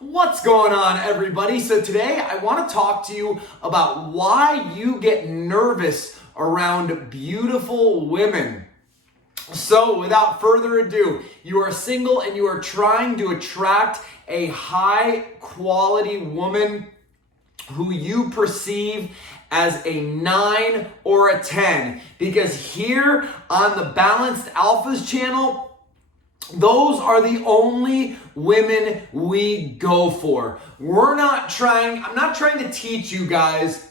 What's going on, everybody? So today I want to talk to you about why you get nervous around beautiful women. So without further ado, you are single and you are trying to attract a high quality woman who you perceive as a 9 or a 10. Because here on the Balanced Alphas channel, those are the only women we go for. I'm not trying to teach you guys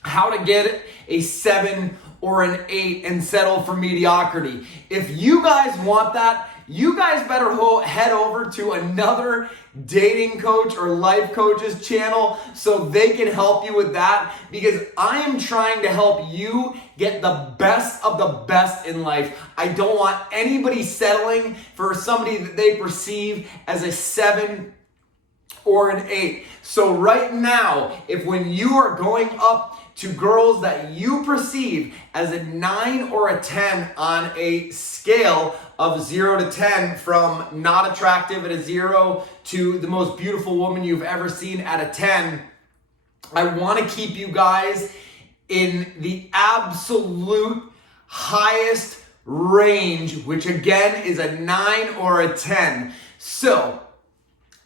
how to get a 7 or an 8 and settle for mediocrity. If you guys want that, you guys better head over to another dating coach or life coach's channel so they can help you with that, because I am trying to help you get the best of the best in life. I don't want anybody settling for somebody that they perceive as a 7 or an 8. So right now, when you are going up to girls that you perceive as a 9 or a 10 on a scale of 0 to 10, from not attractive at a 0 to the most beautiful woman you've ever seen at a 10, I want to keep you guys in the absolute highest range, which again is a 9 or a 10. So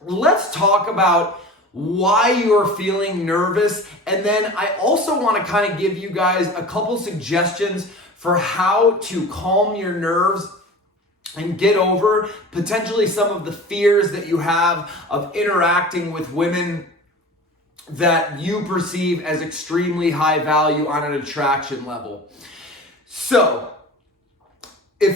let's talk about why you're feeling nervous, and then I also want to kind of give you guys a couple suggestions for how to calm your nerves and get over potentially some of the fears that you have of interacting with women that you perceive as extremely high value on an attraction level. So,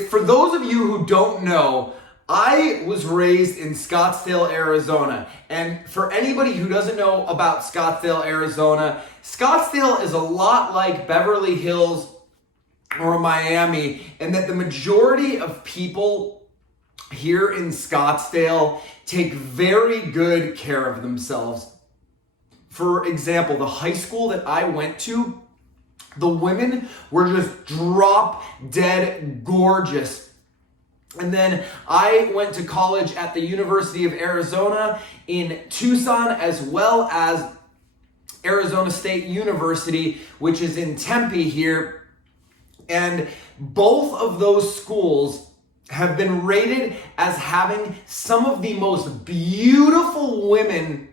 for those of you who don't know, I was raised in Scottsdale, Arizona. And for anybody who doesn't know about Scottsdale, Arizona, Scottsdale is a lot like Beverly Hills or Miami, and that the majority of people here in Scottsdale take very good care of themselves. For example, the high school that I went to, the women were just drop dead gorgeous. And then I went to college at the University of Arizona in Tucson, as well as Arizona State University, which is in Tempe here. And both of those schools have been rated as having some of the most beautiful women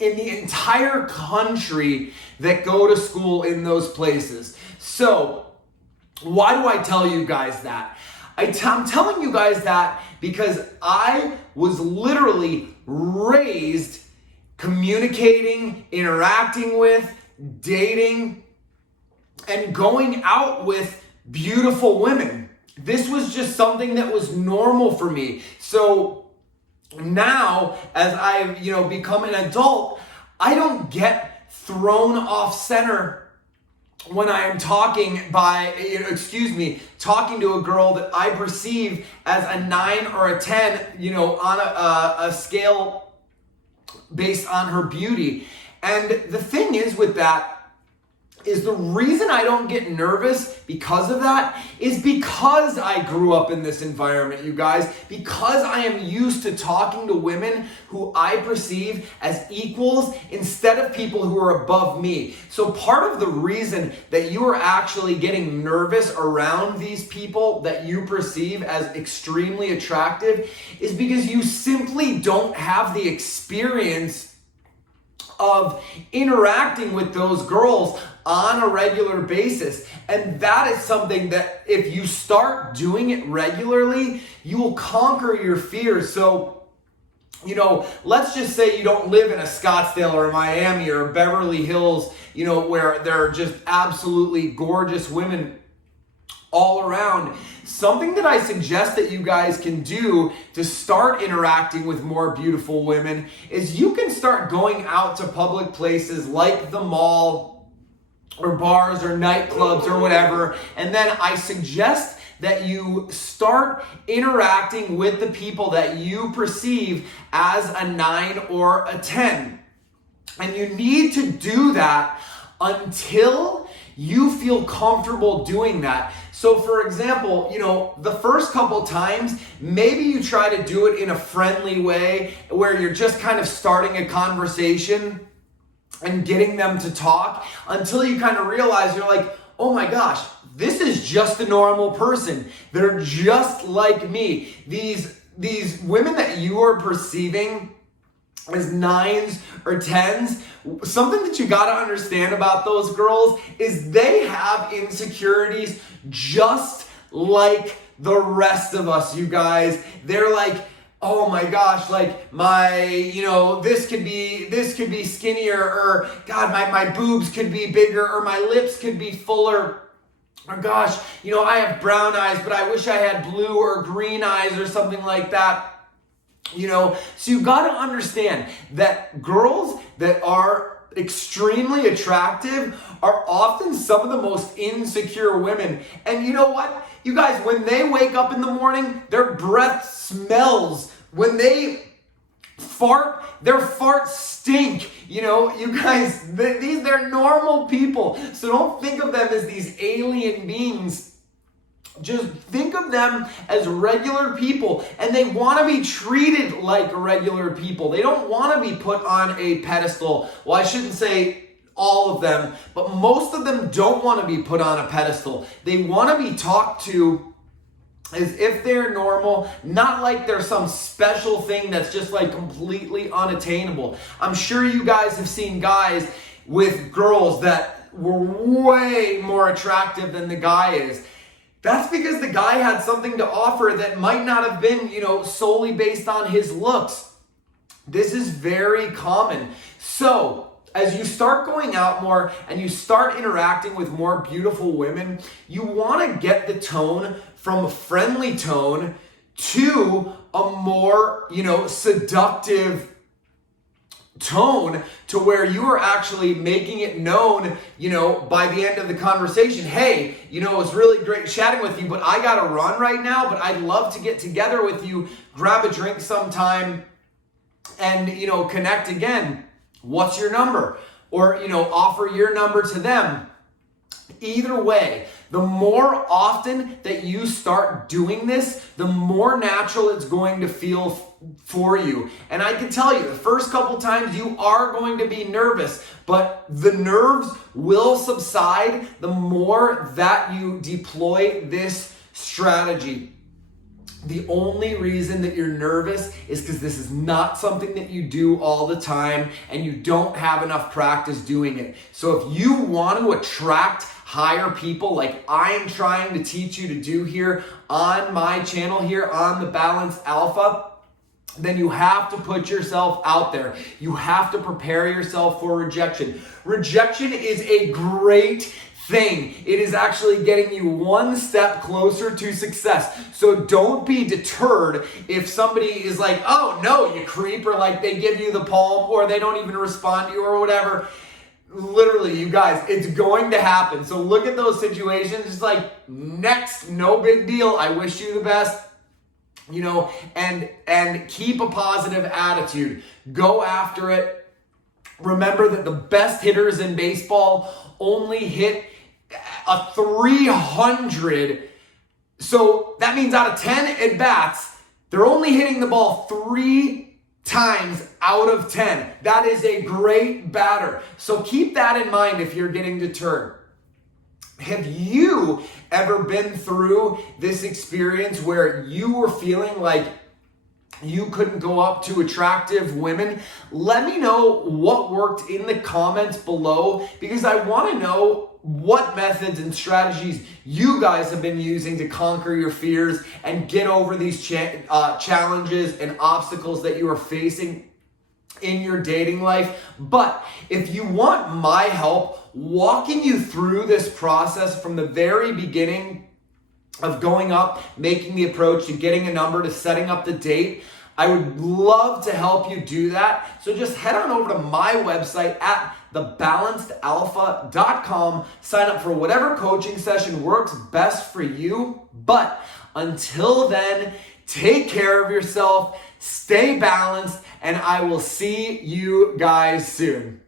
in the entire country that go to school in those places. So, why do I tell you guys that? I'm telling you guys that because I was literally raised communicating, interacting with, dating, and going out with beautiful women. This was just something that was normal for me. So now, as I've become an adult, I don't get thrown off center when I am talking talking to a girl that I perceive as a 9 or a 10, on a scale based on her beauty. And the thing is with that, is the reason I don't get nervous because of that is because I grew up in this environment, you guys, because I am used to talking to women who I perceive as equals instead of people who are above me. So part of the reason that you are actually getting nervous around these people that you perceive as extremely attractive is because you simply don't have the experience of interacting with those girls on a regular basis. And that is something that if you start doing it regularly, you will conquer your fears. So, let's just say you don't live in a Scottsdale or a Miami or Beverly Hills, where there are just absolutely gorgeous women all around. Something that I suggest that you guys can do to start interacting with more beautiful women is you can start going out to public places like the mall or bars or nightclubs or whatever, and then I suggest that you start interacting with the people that you perceive as a 9 or a 10. And you need to do that until you feel comfortable doing that. So for example, the first couple times, maybe you try to do it in a friendly way where you're just kind of starting a conversation and getting them to talk until you kind of realize you're like, oh my gosh, this is just a normal person. They're just like me. These women that you are perceiving as 9s or 10s, something that you got to understand about those girls is they have insecurities just like the rest of us, you guys. They're like, oh my gosh, like this could be skinnier, or God, my boobs could be bigger, or my lips could be fuller. Or gosh, I have brown eyes, but I wish I had blue or green eyes or something like that. So you got to understand that girls that are extremely attractive are often some of the most insecure women. And you know what? You guys, when they wake up in the morning, their breath smells. When they fart, their farts stink. You guys, they're normal people. So don't think of them as these alien beings. Just think of them as regular people, and they want to be treated like regular people. They don't want to be put on a pedestal. Well, I shouldn't say all of them, but most of them don't want to be put on a pedestal. They want to be talked to as if they're normal, not like they're some special thing that's just like completely unattainable. I'm sure you guys have seen guys with girls that were way more attractive than the guy is. That's because the guy had something to offer that might not have been, solely based on his looks. This is very common. So, as you start going out more and you start interacting with more beautiful women, you want to get the tone from a friendly tone to a more, seductive tone, to where you are actually making it known, by the end of the conversation, hey, it's really great chatting with you, but I gotta run right now, but I'd love to get together with you, grab a drink sometime, and, connect again. What's your number? Or, offer your number to them. Either way, the more often that you start doing this, the more natural it's going to feel for you. And I can tell you, the first couple times you are going to be nervous, but the nerves will subside the more that you deploy this strategy. The only reason that you're nervous is because this is not something that you do all the time and you don't have enough practice doing it. So if you want to attract hire people like I'm trying to teach you to do here on my channel here on the Balanced Alpha, then you have to put yourself out there. You have to prepare yourself for rejection. Rejection is a great thing. It is actually getting you one step closer to success. So don't be deterred if somebody is like, oh no, you creep, or like they give you the palm, or they don't even respond to you or whatever. Literally, you guys, it's going to happen. So look at those situations. It's like, next, no big deal. I wish you the best. And keep a positive attitude. Go after it. Remember that the best hitters in baseball only hit a 300. So that means out of 10 at bats, they're only hitting the ball 3 times out of 10. That is a great batter. So keep that in mind if you're getting deterred. Have you ever been through this experience where you were feeling like you couldn't go up to attractive women? Let me know what worked in the comments below, because I want to know what methods and strategies you guys have been using to conquer your fears and get over these challenges and obstacles that you are facing in your dating life. But if you want my help walking you through this process from the very beginning of going up, making the approach, to getting a number, to setting up the date, I would love to help you do that. So just head on over to my website at thebalancedalpha.com. Sign up for whatever coaching session works best for you. But until then, take care of yourself, stay balanced, and I will see you guys soon.